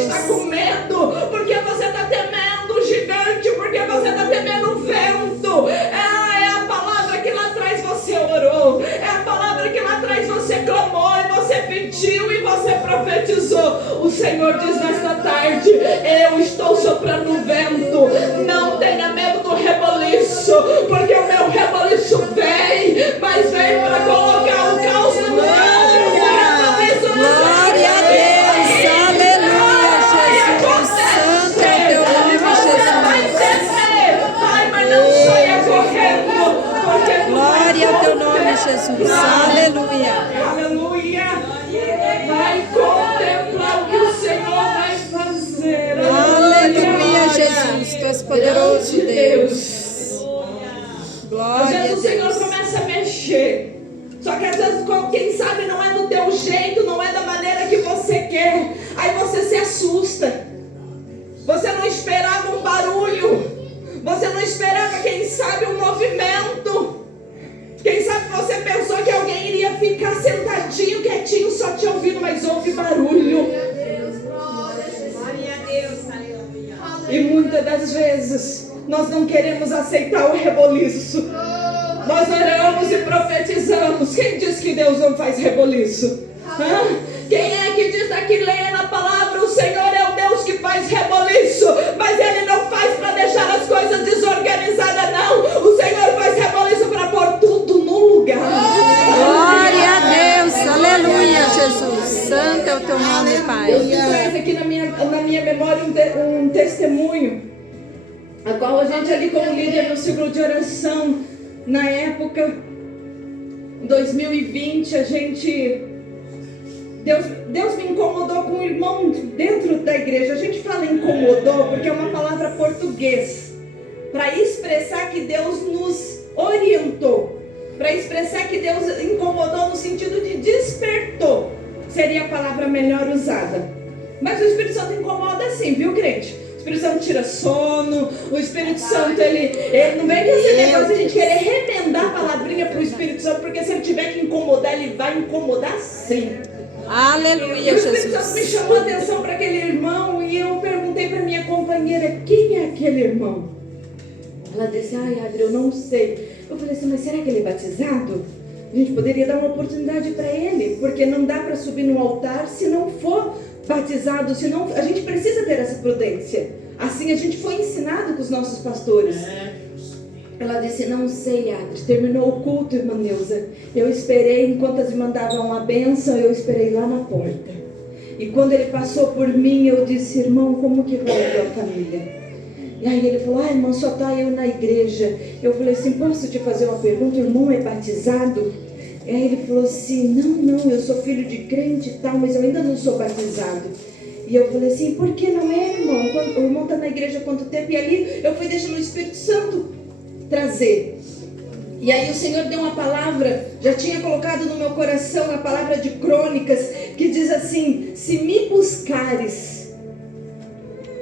está com medo, porque você está temendo o gigante, porque você está temendo o vento. É a palavra que lá atrás você orou, é a palavra que lá atrás você clamou e você pediu e você profetizou. O Senhor diz nesta tarde: eu estou soprando o vento. Não tenha medo do reboliço, porque o meu reboliço vem, mas vem para colocar o caos no lugar. Glória a Deus, aleluia, Jesus, santo é o teu nome, Jesus. Pai, mas não saia correndo, porque Glória ao teu nome, Jesus, aleluia. Aleluia. Vai contemplar o que o Senhor vai fazer. Aleluia, Jesus, tu és poderoso, Deus. Glória Às a vezes o Senhor Deus. começa a mexer. Só que às vezes, quem sabe, não é do teu jeito, não é da maneira que você quer. Aí você se assusta. Você não esperava um barulho. Você não esperava, quem sabe, um movimento. Quem sabe você pensou que alguém iria ficar sentadinho, quietinho, só te ouvindo, mas houve barulho. E muitas das vezes nós não queremos aceitar o reboliço. Nós oramos e profetizamos. Quem diz que Deus não faz reboliço? Quem é que diz daqui, leia na palavra: o Senhor é o Deus que faz reboliço, mas Ele não faz para deixar as coisas desorganizadas, não. O Senhor faz reboliço para pôr tudo no lugar. Glória a Deus, aleluia, Jesus, santo é o teu nome, Pai. Deus me traz aqui na minha memória um testemunho, a qual a gente ali como líder no círculo de oração, na época, em 2020, Deus me incomodou com um irmão dentro da igreja. A gente fala incomodou porque é uma palavra português, para expressar que Deus nos orientou, para expressar que Deus incomodou no sentido de despertou, seria a palavra melhor usada. Mas o Espírito Santo incomoda assim, viu, crente? O Espírito Santo tira sono, o Espírito Santo, ele não vem com esse negócio de a gente querer remendar a palavrinha para o Espírito Santo, porque se ele tiver que incomodar, ele vai incomodar sim. Aleluia, O Espírito Santo Jesus. me chamou a atenção para aquele irmão e eu perguntei para minha companheira: quem é aquele irmão? Ela disse: ai, Adri, eu não sei. Eu falei assim: mas será que ele é batizado? A gente poderia dar uma oportunidade para ele, porque não dá para subir no altar se não for batizado, senão a gente precisa ter essa prudência. Assim a gente foi ensinado com os nossos pastores. Ela disse: não sei, Adri. Terminou o culto, irmã Neuza. Eu esperei, enquanto as irmãs davam a bênção, eu esperei lá na porta. E quando ele passou por mim, eu disse: irmão, como que vai a tua família? E aí ele falou: ah, irmão, só tá eu na igreja. Eu falei assim: posso te fazer uma pergunta? O irmão é batizado? E aí ele falou assim: não, eu sou filho de crente e tal, mas eu ainda não sou batizado. E eu falei assim: por que não é, irmão? O irmão está na igreja há quanto tempo? E ali eu fui deixando o Espírito Santo trazer. E aí o Senhor deu uma palavra, já tinha colocado no meu coração a palavra de Crônicas, que diz assim: se me buscares,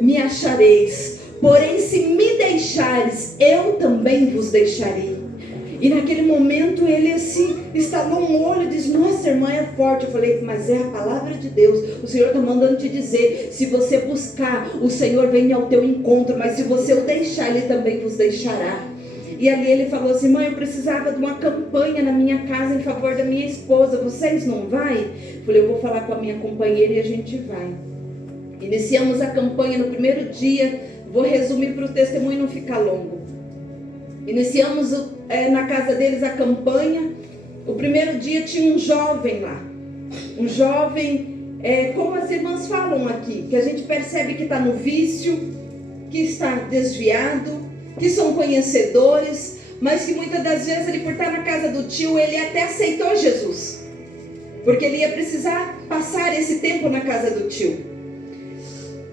me achareis, porém se me deixares, eu também vos deixarei. E naquele momento ele assim, estalou um olho e disse: nossa, irmã, é forte. Eu falei: mas é a palavra de Deus. O Senhor está mandando te dizer: se você buscar, o Senhor vem ao teu encontro, mas se você o deixar, Ele também vos deixará. E ali ele falou assim: mãe, eu precisava de uma campanha na minha casa em favor da minha esposa, vocês não vai? Eu falei: eu vou falar com a minha companheira e a gente vai. Iniciamos a campanha no primeiro dia. Vou resumir para o testemunho não ficar longo. Iniciamos na casa deles a campanha. O primeiro dia tinha um jovem lá. Um jovem, como as irmãs falam aqui, que a gente percebe que está no vício, que está desviado, que são conhecedores, mas que muitas das vezes ele, por estar na casa do tio, ele até aceitou Jesus, porque ele ia precisar passar esse tempo na casa do tio.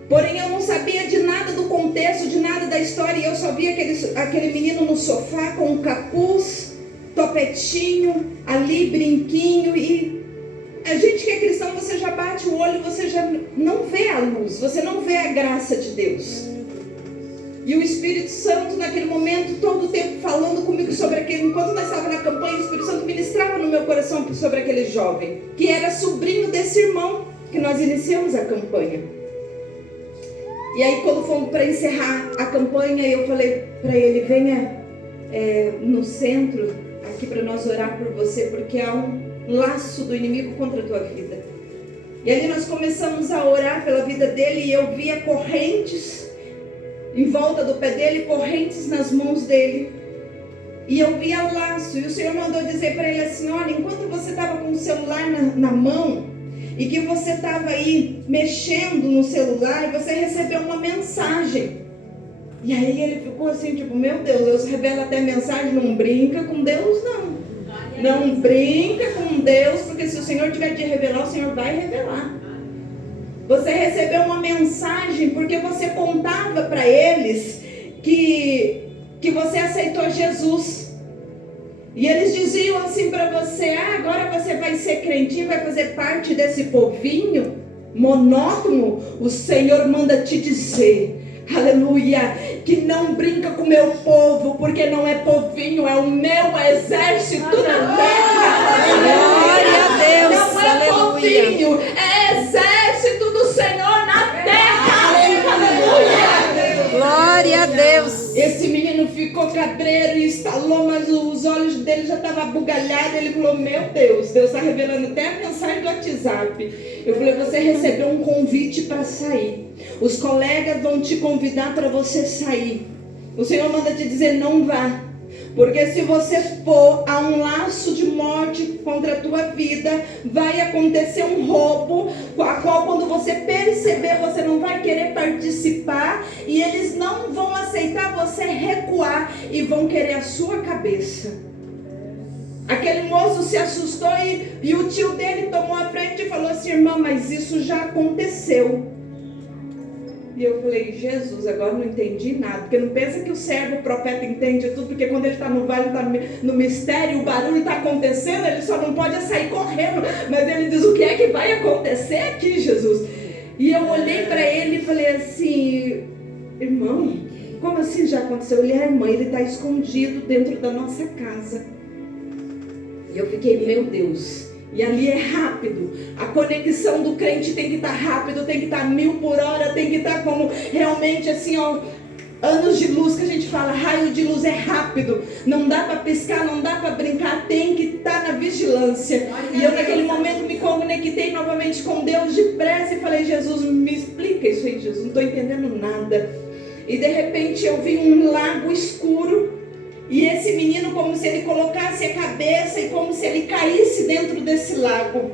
Porém eu não sabia de nada do contexto, de nada da história, e eu só via aquele menino no sofá com um capuz, topetinho, ali brinquinho, e a gente que é cristão, você já bate o olho, você já não vê a luz, você não vê a graça de Deus. E o Espírito Santo naquele momento, todo o tempo falando comigo sobre aquele, enquanto nós estávamos na campanha, o Espírito Santo ministrava no meu coração sobre aquele jovem, que era sobrinho desse irmão, que nós iniciamos a campanha. E aí quando fomos para encerrar a campanha, eu falei para ele, venha no centro, aqui para nós orar por você, porque há um laço do inimigo contra a tua vida. E ali nós começamos a orar pela vida dele, e eu via correntes em volta do pé dele, correntes nas mãos dele. E eu via laço, e o Senhor mandou dizer para ele assim, olha, enquanto você estava com o celular na mão, e que você estava aí mexendo no celular, você recebeu uma mensagem. E aí ele ficou assim, tipo, meu Deus revela até mensagem, não brinca com Deus não. Não brinca com Deus, porque se o Senhor tiver de revelar, o Senhor vai revelar. Você recebeu uma mensagem porque você contava para eles que você aceitou Jesus. E eles diziam assim para você, agora você vai ser crentinho, vai fazer parte desse povinho monótono. O Senhor manda te dizer, aleluia, que não brinca com o meu povo, porque não é povinho, é o meu exército na terra. Glória a Deus, não é aleluia. Povinho, é exército do Senhor na terra. Aleluia. Glória a Deus. Esse menino ficou cabreiro e estalou, mas os olhos dele já estavam abugalhados. Ele falou, meu Deus está revelando até a mensagem do WhatsApp. Eu falei, você recebeu um convite para sair. Os colegas vão te convidar para você sair. O Senhor manda te dizer, não vá. Porque se você for a um laço de morte contra a tua vida, vai acontecer um roubo, a qual quando você perceber, você não vai querer participar, e eles não vão aceitar você recuar, e vão querer a sua cabeça. Aquele moço se assustou e o tio dele tomou a frente e falou assim, irmã, mas isso já aconteceu. E eu falei, Jesus, agora não entendi nada. Porque não pensa que o servo, o profeta, entende tudo. Porque quando ele está no vale, está no mistério, o barulho está acontecendo, ele só não pode sair correndo. Mas ele diz, o que é que vai acontecer aqui, Jesus? E eu olhei para ele e falei assim, irmão, como assim já aconteceu? Ele é irmã, ele está escondido dentro da nossa casa. E eu fiquei, meu Deus. E ali é rápido. A conexão do crente tem que estar rápido, tem que estar 1000 por hora, tem que estar como realmente assim, ó, anos de luz que a gente fala, raio de luz é rápido. Não dá para piscar, não dá para brincar, tem que estar na vigilância. E eu naquele momento me conectei novamente com Deus depressa e falei, Jesus, me explica isso aí, Jesus, não estou entendendo nada. E de repente eu vi um lago escuro. E esse menino, como se ele colocasse a cabeça e como se ele caísse dentro desse lago.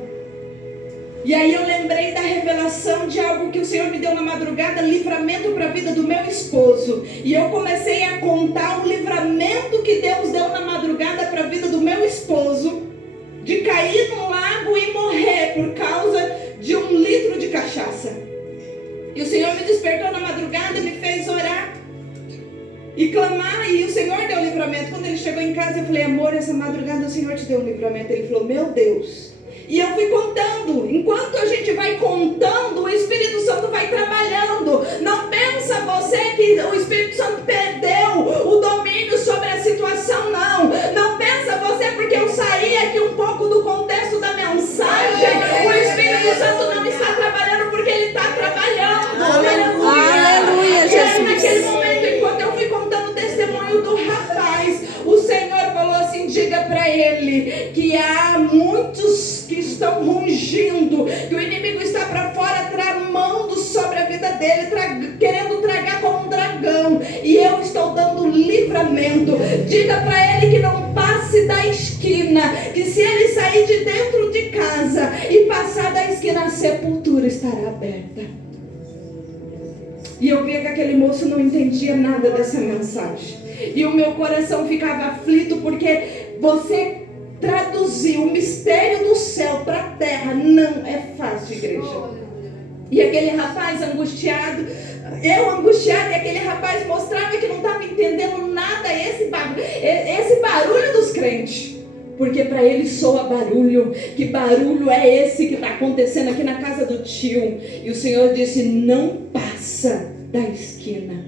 E aí eu lembrei da revelação de algo que o Senhor me deu na madrugada, livramento para a vida do meu esposo. E eu comecei a contar o livramento que Deus deu na madrugada para a vida do meu esposo, de cair no lago e morrer por causa de 1 litro de cachaça. E o Senhor me despertou na madrugada, me fez orar e clamar, e o Senhor deu o livramento. Quando ele chegou em casa, eu falei, amor, essa madrugada o Senhor te deu um livramento. Ele falou, meu Deus. E eu fui contando. Enquanto a gente vai contando, o Espírito Santo vai trabalhando. Não pensa você que o Espírito Santo perdeu o domínio sobre a situação, não. Não pensa você porque eu saí aqui um pouco do contexto da mensagem. O Espírito Santo não está trabalhando porque ele está trabalhando. Aleluia, Jesus. E aí naquele Jesus. momento, enquanto eu fui contando o testemunho do rapaz, o Senhor falou assim, diga para ele que há muitos que estão rugindo, que o inimigo está para fora tramando sobre a vida dele, querendo tragar como um dragão, e eu estou dando livramento. Diga para ele que não passe da esquina, que se ele sair de dentro de casa e passar da esquina, a sepultura estará aberta. E eu via que aquele moço não entendia nada dessa mensagem, e o meu coração ficava aflito, porque você traduzir o mistério do céu para a terra não é fácil, igreja. E aquele rapaz angustiado, eu angustiada, e aquele rapaz mostrava que não estava entendendo nada, esse barulho dos crentes. Porque para ele soa barulho. Que barulho é esse que está acontecendo aqui na casa do tio? E o Senhor disse, não passa da esquina.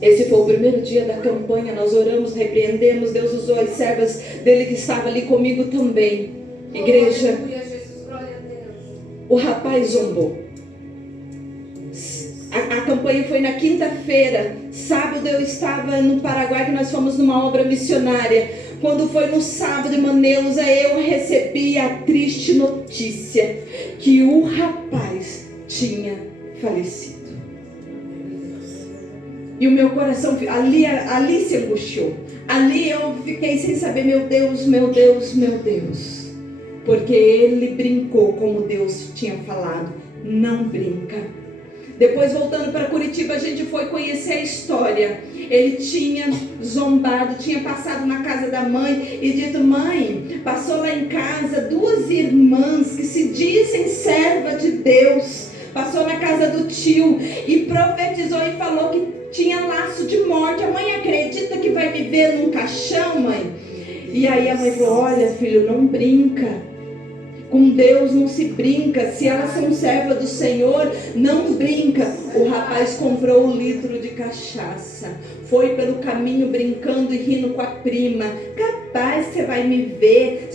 Esse foi o primeiro dia da campanha. Nós oramos, repreendemos. Deus usou as servas dele que estavam ali comigo também. Igreja, o rapaz zombou. A campanha foi na quinta-feira. Sábado eu estava no Paraguai, que nós fomos numa obra missionária. Quando foi no sábado em Maneusa, eu recebi a triste notícia que o rapaz tinha falecido. E o meu coração ali se angustiou. Ali eu fiquei sem saber, meu Deus, meu Deus, meu Deus. Porque ele brincou como Deus tinha falado. Não brinca. Depois, voltando para Curitiba, a gente foi conhecer a história. Ele tinha zombado, tinha passado na casa da mãe e dito: mãe, passou lá em casa 2 irmãs que se dizem serva de Deus. Passou na casa do tio e profetizou e falou que tinha laço de morte. A mãe acredita que vai me ver num caixão, mãe? E aí a mãe falou: olha, filho, não brinca. Com Deus não se brinca. Se elas são servas do Senhor, não brinca. O rapaz comprou 1 litro de cachaça. Foi pelo caminho brincando e rindo com a prima. Capaz, você vai me ver.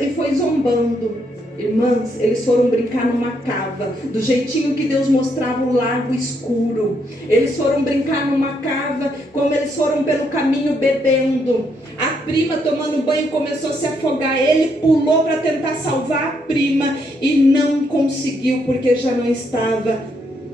E foi zombando. Irmãs, eles foram brincar numa cava, do jeitinho que Deus mostrava o lago escuro. Eles foram brincar numa cava, como eles foram pelo caminho bebendo. A prima tomando banho começou a se afogar. Ele pulou para tentar salvar a prima e não conseguiu, porque já não estava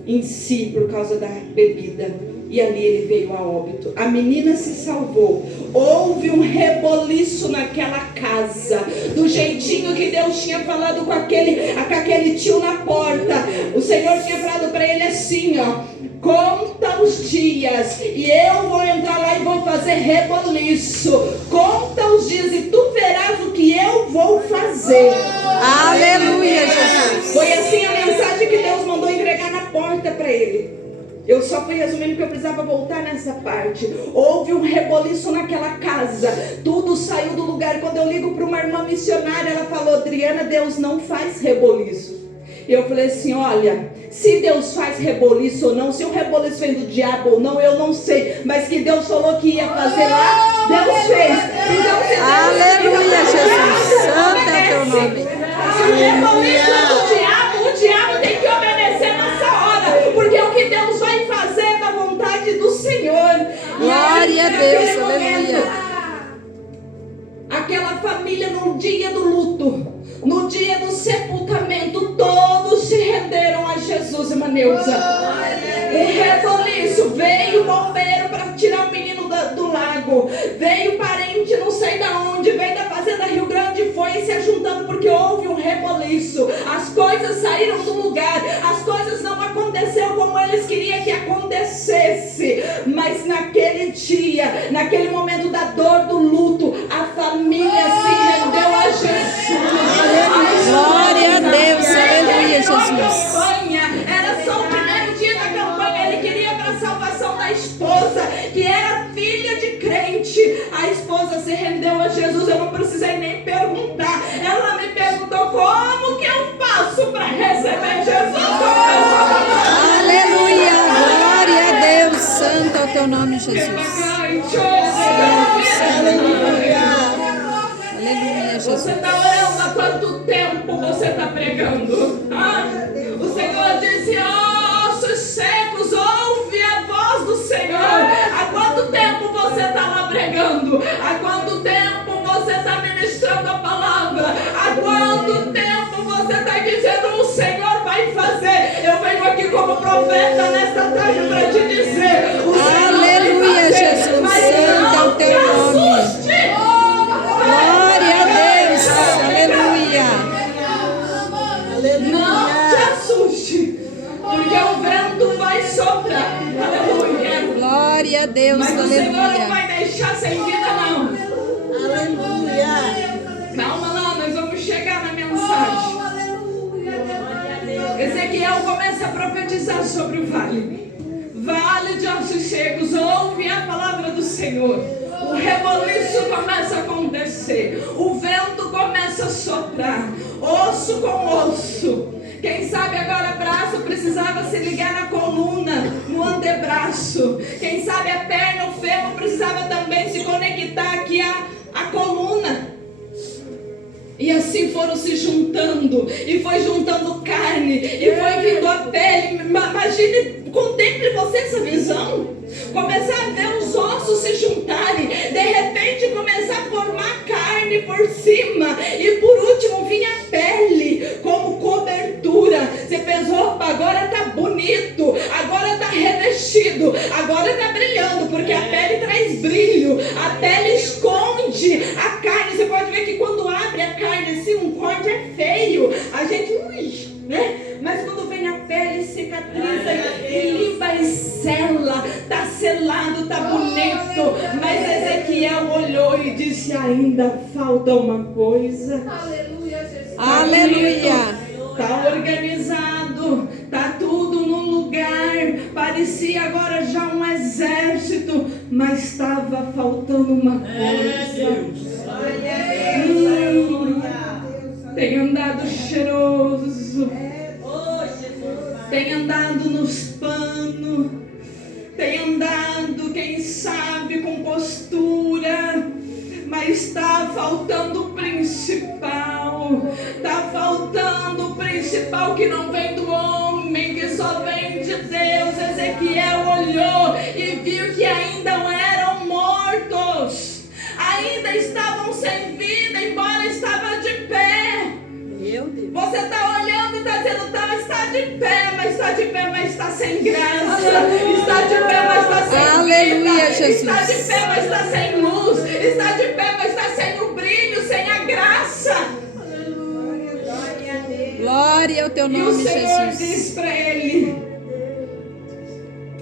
em si por causa da bebida. E ali ele veio a óbito. A menina se salvou. Houve um reboliço naquela casa, do jeitinho que Deus tinha falado com aquele tio na porta. O Senhor tinha falado para ele assim, ó: conta os dias e eu vou entrar lá e vou fazer reboliço. Conta os dias e tu verás o que eu vou fazer. Aleluia, Jesus. Foi assim a mensagem que Deus mandou entregar na porta para ele. Eu só fui resumindo que eu precisava voltar nessa parte. Houve um reboliço naquela casa. Tudo saiu do lugar. Quando eu ligo para uma irmã missionária, ela falou: Adriana, Deus não faz reboliço. E eu falei assim: olha, se Deus faz reboliço ou não, se o reboliço vem do diabo ou não, eu não sei. Mas que Deus falou que ia fazer lá, Deus fez. Então, se Deus aleluia, Jesus. Santo é teu nome. Se o reboliço é do diabo, o diabo tem que obedecer nessa hora. Porque o que Deus vai fazer é da vontade do Senhor. Glória a Deus, aleluia. Aquela família, no dia do luto, no dia do sepultamento, todos se renderam a Jesus, Maneusa. Um reboliço. Veio o bombeiro para tirar o menino do lago. Veio parente não sei de onde. Veio da fazenda Rio Grande e foi se ajuntando porque houve um reboliço. As coisas saíram do lugar. As coisas não aconteceram como eles queriam que acontecesse. Mas naquele dia, naquele momento da dor, do luto, a família se rendeu a Jesus. Glória a Deus, aleluia, Jesus. Era só o primeiro dia da campanha. Ele queria para a salvação da esposa, que era filha de crente. A esposa se rendeu a Jesus. Eu não precisei nem perguntar. Ela me perguntou: como que eu faço para receber Jesus? Aleluia, glória a Deus. Santo é o teu nome, Jesus. Aleluia, Jesus. Você está orando há quanto tempo você está pregando? O Senhor disse: ossos secos, ouve a voz do Senhor. Há quanto tempo você está lá pregando? Há quanto tempo você está ministrando a palavra? Há quanto tempo você está dizendo: o Senhor vai fazer? Eu venho aqui como profeta nesta tarde para te dizer: o Senhor aleluia, vai fazer. Jesus. Mas Santo é o não te teu nome. assuste. Glória a Deus, aleluia. Não te assuste, porque o vento vai soprar. Aleluia. Glória a Deus, Mas o Senhor não aleluia. vai deixar sem vida, não. Aleluia. Calma lá, nós vamos chegar na mensagem. Ezequiel começa a profetizar sobre o vale. Vale de ossos secos, ouve a palavra do Senhor. O reboliço começa a acontecer. O vento começa a soprar. Osso com osso. Quem sabe agora braço precisava se ligar na coluna, no antebraço. Quem sabe a perna, o fêmur precisava também se conectar aqui à coluna. E assim foram se juntando, e foi juntando carne, e foi vindo a pele. Imagine, contemple você essa visão. Começar a ver os ossos se juntarem, de repente começar a formar carne por cima, e por último vinha a pele como cobertura. Você pensou, opa, agora tá bonito, agora tá revestido, agora tá brilhando, porque a pele traz brilho, a pele esconde a carne. Você pode ver que quando abre a carne assim, um corte é feio, a gente, né? Mas quando vem a pele, cicatriza e limpa e sela, tá selado, tá bonito. Mas Ezequiel olhou e disse, ainda falta uma coisa. Aleluia, Jesus. Aleluia. Tá organizado, tá tudo no lugar, parecia agora já um exército, mas estava faltando uma coisa. Tem andado cheiroso, tem andado nos panos, tem andado, quem sabe, com postura, mas está faltando o principal. Está faltando o principal que não vem do homem, que só vem de Deus. Ezequiel olhou e viu que ainda eram mortos, ainda estavam sem vida, embora estava de pé. Meu Deus. Você está olhando e está dizendo, tá, está de pé, mas está sem graça. Está de pé, mas está sem Aleluia, vida. Jesus. Está de pé, mas está sem luz. Está de pé, mas está sem o brilho, sem a graça. Glória ao teu E o nome, Senhor Jesus. diz para ele,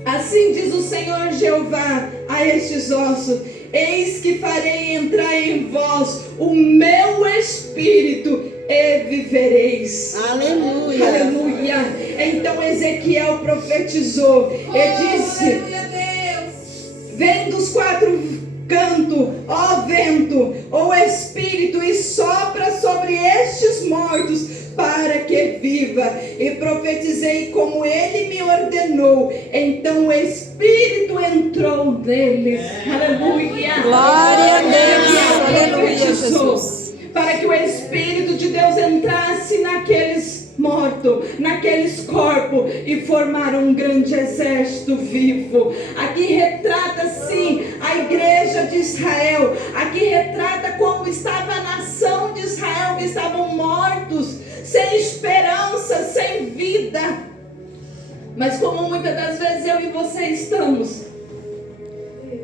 assim diz o Senhor Jeová a estes ossos, eis que farei entrar em vós o meu espírito e vivereis. Aleluia. Aleluia. Então Ezequiel profetizou e disse, vem dos quatro cantos, ó vento, ó espírito, e sopra sobre estes mortos para que viva. E profetizei como ele me ordenou. Então o espírito entrou neles. Aleluia. Glória a Deus. Ezequiel Aleluia, profetizou Jesus. para que o Espírito de Deus entrasse naqueles mortos, naqueles corpos, e formaram um grande exército vivo. Aqui retrata sim a igreja de Israel. Aqui retrata como estava a nação de Israel, que estavam mortos, sem esperança, sem vida. Mas como muitas das vezes eu e você estamos.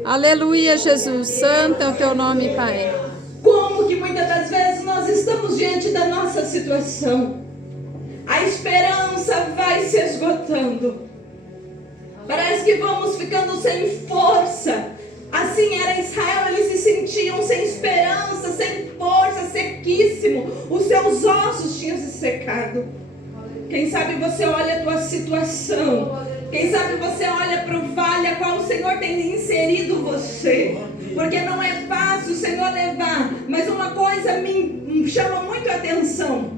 Aleluia, Jesus. Santo é o teu nome, Pai. Como que muitas das vezes nós estamos diante da nossa situação, a esperança vai se esgotando, parece que vamos ficando sem força. Assim era Israel, eles se sentiam sem esperança, sem força, sequíssimo, os seus ossos tinham se secado. Quem sabe você olha a tua situação, quem sabe você olha para o vale a qual o Senhor tem inserido você, porque não é fácil o Senhor levar. Mas uma coisa me chama muito a atenção,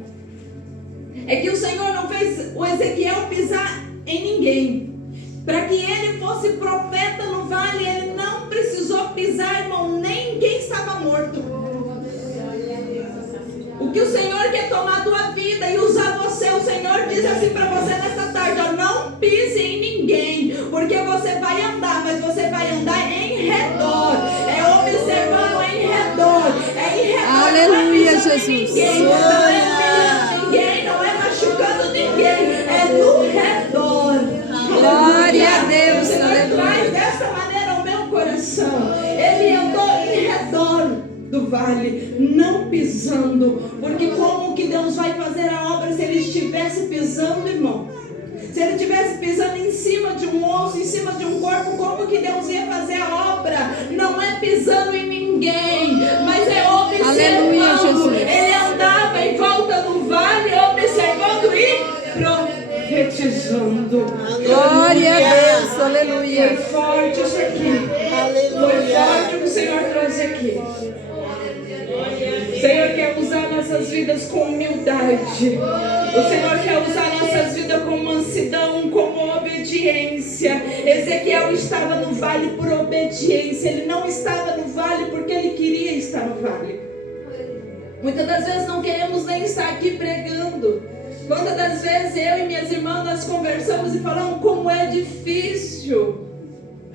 é que o Senhor não fez o Ezequiel pisar em ninguém. Para que ele fosse profeta no vale, ele não precisou pisar, irmão, nem quem estava morto. O que o Senhor quer tomar a tua vida e usar você, o Senhor diz assim para você nesta tarde, ó, não pise em ninguém, porque você vai andar, mas você vai andar em redor, é observando em redor, é em redor. Aleluia, não é pisando Jesus. em ninguém, não é humilhando ninguém, não é machucando ninguém, é no redor. Glória a Deus, o Senhor aleluia. traz dessa maneira o meu coração. Ele andou em redor do vale, não pisando, porque como que Deus vai fazer a obra se ele estivesse pisando, irmão? Se ele estivesse pisando em cima de um osso, em cima de um corpo, como que Deus ia fazer a obra? Não é pisando em ninguém, mas é observando. Aleluia, Jesus. Ele andava em volta do vale, observando e profetizando. Glória a Deus. Aleluia. Foi forte isso aqui. Foi forte o que o Senhor trouxe aqui. O Senhor quer usar nossas vidas com humildade. O Senhor quer usar nossas vidas com mansidão, com obediência. Ezequiel estava no vale por obediência. Ele não estava no vale porque ele queria estar no vale. Muitas das vezes não queremos nem estar aqui pregando. Quantas das vezes eu e minhas irmãs nós conversamos e falamos como é difícil.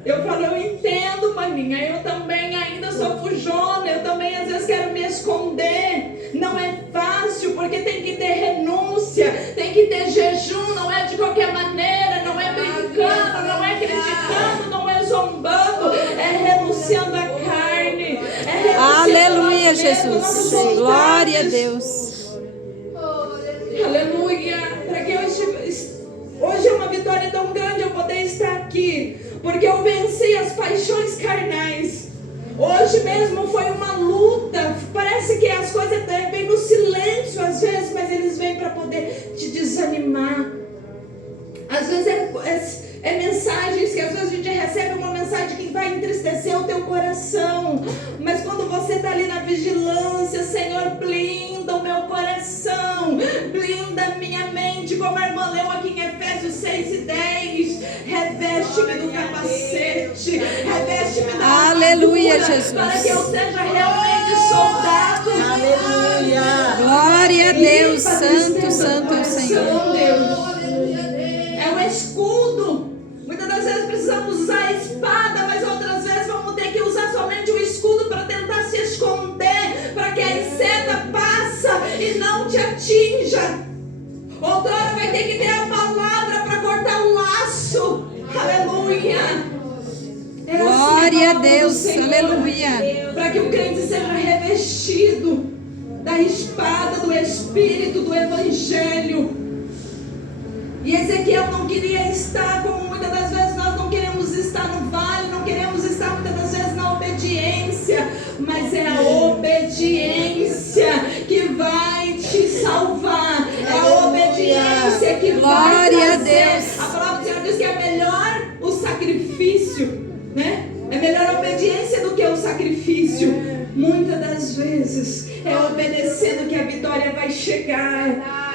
Eu falo, eu entendo, maninha, eu também ainda sou fujona, eu também às vezes quero me esconder. Não é fácil, porque tem que ter renúncia, tem que ter jejum, não é de qualquer maneira, não é brincando, não é criticando, não é zombando, é renunciando à carne, é renunciando. Aleluia, Jesus. Glória a Deus. Aleluia. Para que hoje é uma vitória tão grande eu poder estar aqui, porque eu venci as paixões carnais. Hoje mesmo foi uma luta. Parece que as coisas vêm no silêncio às vezes, mas eles vêm para poder te desanimar. Às vezes é mensagens que às vezes a gente recebe uma mensagem que vai entristecer o teu coração. Mas quando você está ali na vigilância, Senhor, blinda o meu coração, blinda a minha mente, como a irmã leu aqui em Efésios 6:10. Reveste-me do capacete, reveste-me da Aleluia, armadura, Jesus. para que eu seja realmente soldado. Aleluia. Glória a Deus. Limpa a Santo, tristeza do santo é o coração, Senhor. Deus. É o escudo. Muitas das vezes precisamos usar a espada, mas outras vezes vamos ter que usar somente o escudo para tentar se esconder, para que a seta passa e não te atinja. Outrora vai ter que ter a palavra para cortar o laço. Aleluia. Glória a Deus. Aleluia. Para que o crente seja revestido da espada do Espírito, do Evangelho. E Ezequiel não queria estar, como muitas das vezes nós não queremos estar no vale, não queremos estar muitas das vezes na obediência, mas é a obediência que vai te salvar, é a obediência que vai Glória a trazer. Deus. A palavra do Senhor diz que é melhor o sacrifício, né? É melhor a obediência do que o sacrifício. Muitas das vezes é obedecendo que a vitória vai chegar.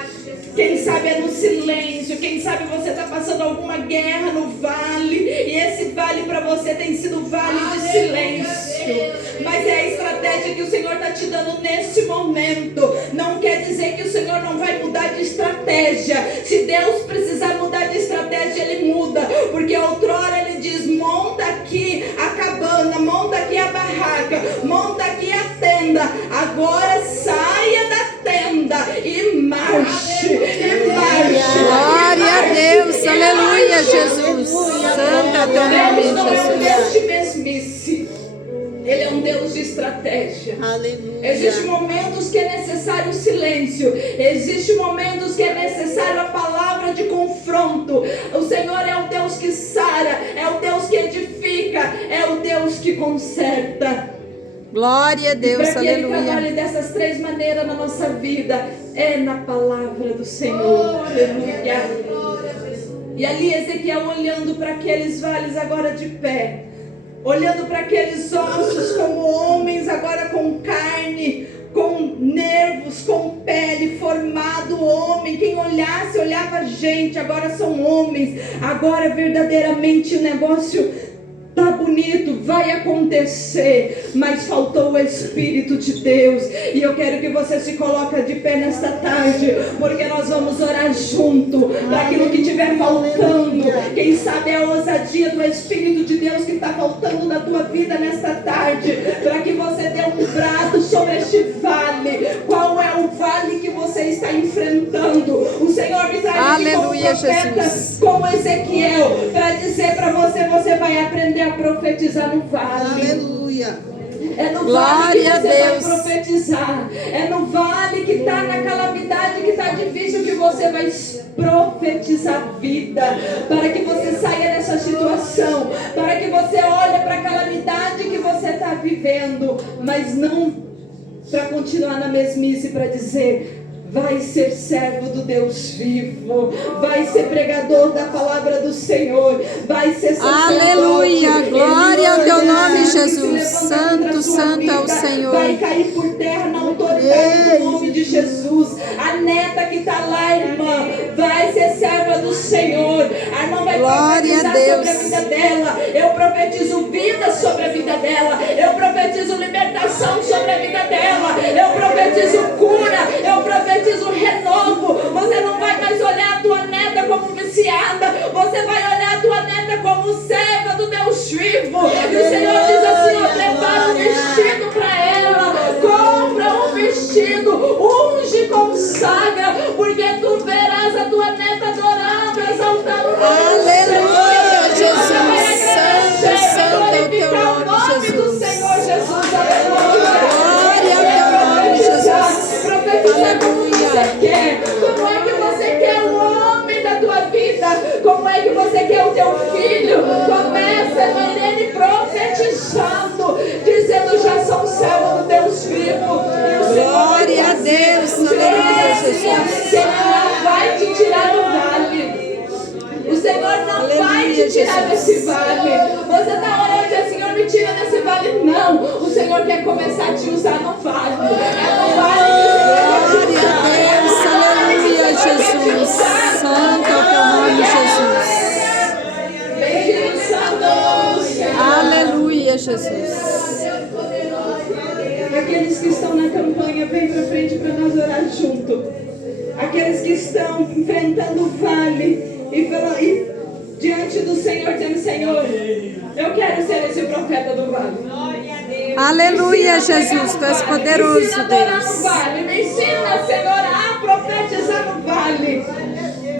Quem sabe é no silêncio, quem sabe você está passando alguma guerra no vale, e esse vale para você tem sido vale de silêncio, mas é a estratégia que o Senhor está te dando nesse momento. Não quer dizer que o Senhor não vai mudar de estratégia. Se Deus precisar mudar de estratégia, Ele muda, porque outrora Ele diz, monta aqui a cabana, monta aqui a barraca, monta aqui a tenda, agora saia da tenda e marche. Glória a Deus. Aleluia, Jesus. Santo é o teu nome, Deus não é um Deus Jesus. de mesmice. Ele é um Deus de estratégia. Aleluia. Existem momentos que é necessário silêncio. Existem momentos que é necessário a palavra de confronto. O Senhor é o Deus que sara, é o Deus que edifica, é o Deus que conserta. Glória a Deus. Para que Ele trabalhe Aleluia. dessas três maneiras na nossa vida, é na palavra do Senhor. Aleluia. E ali Ezequiel olhando para aqueles vales agora de pé, olhando para aqueles ossos como homens agora com carne, com nervos, com pele, formado homem. Quem olhasse, olhava gente, agora são homens. Agora verdadeiramente o negócio tá bonito, vai acontecer, mas faltou o Espírito de Deus. E eu quero que você se coloque de pé nesta tarde, porque nós vamos orar junto para aquilo que estiver faltando. Quem sabe é a ousadia do Espírito de Deus que está faltando na tua vida nesta tarde, para que você dê um brado sobre este vale. Qual é o vale que você está enfrentando? O Senhor me traz aqui como Aleluia, profeta, Jesus. como Ezequiel, para dizer para você, você vai aprender a profetizar no vale. Aleluia. É no vale Glória que a você vai Deus. profetizar. É no vale que está na calamidade, que está difícil, que você vai profetizar vida. Para que você saia dessa situação. Para que você olhe para a calamidade que você está vivendo. Mas não para continuar na mesmice, para dizer... Vai ser servo do Deus vivo. Vai ser pregador da palavra do Senhor. Vai ser sacerdote. Aleluia. Glória ao teu nome, Se Jesus. levantando contra a Santo, sua santo é o vida, Senhor. vai cair por terra na autoridade do nome de Jesus. A neta que está lá, irmã, vai ser serva do Senhor. A irmã vai Glória a profetizar Deus. sobre a vida dela. Eu profetizo vida sobre a vida dela. Eu profetizo libertação sobre a vida dela. Eu profetizo profetizo cura, eu profetizo renovo. Você não vai mais olhar a tua neta como viciada, você vai olhar a tua neta como serva do Deus vivo. E o Senhor diz assim: ó, prepara um vestido para ela, compra um vestido, unge, consagra, porque tu verás a tua neta adorando, exaltando o nome do Senhor. Aleluia, Jesus. Santo, Vai santo é o teu glorificar o nome, nome do Jesus. Senhor Jesus. Aleluia. Glória ao teu nome, Jesus. Profetizar como Aleluia. você quer. Como é que você quer o homem da tua vida? Como é que você quer o teu filho? Começa, irmã Irene, profetizando, dizendo: já são servos do Deus vivo. E o Senhor vai Glória a fazer. Deus. O Senhor Aleluia, diz assim, ó, Jesus. que Ele não vai te tirar do vale. O Senhor não vai te tirar desse vale. Você está orando e diz: Senhor, me tira desse vale. Não, o Senhor quer começar a te usar no vale. É no vale que o Senhor quer te Glória a usar. Deus. Aleluia, Jesus. Santo é o teu nome, Jesus. Bendito santo nome do Senhor. Aleluia, Jesus. Aqueles que estão na campanha, vem para frente para nós orar junto. Aqueles que estão enfrentando o vale e diante do Senhor, dizendo: Senhor, eu quero ser esse profeta do vale. Aleluia, Jesus. Tu és poderoso, Me ensina a adorar no Deus. vale, me ensina a ser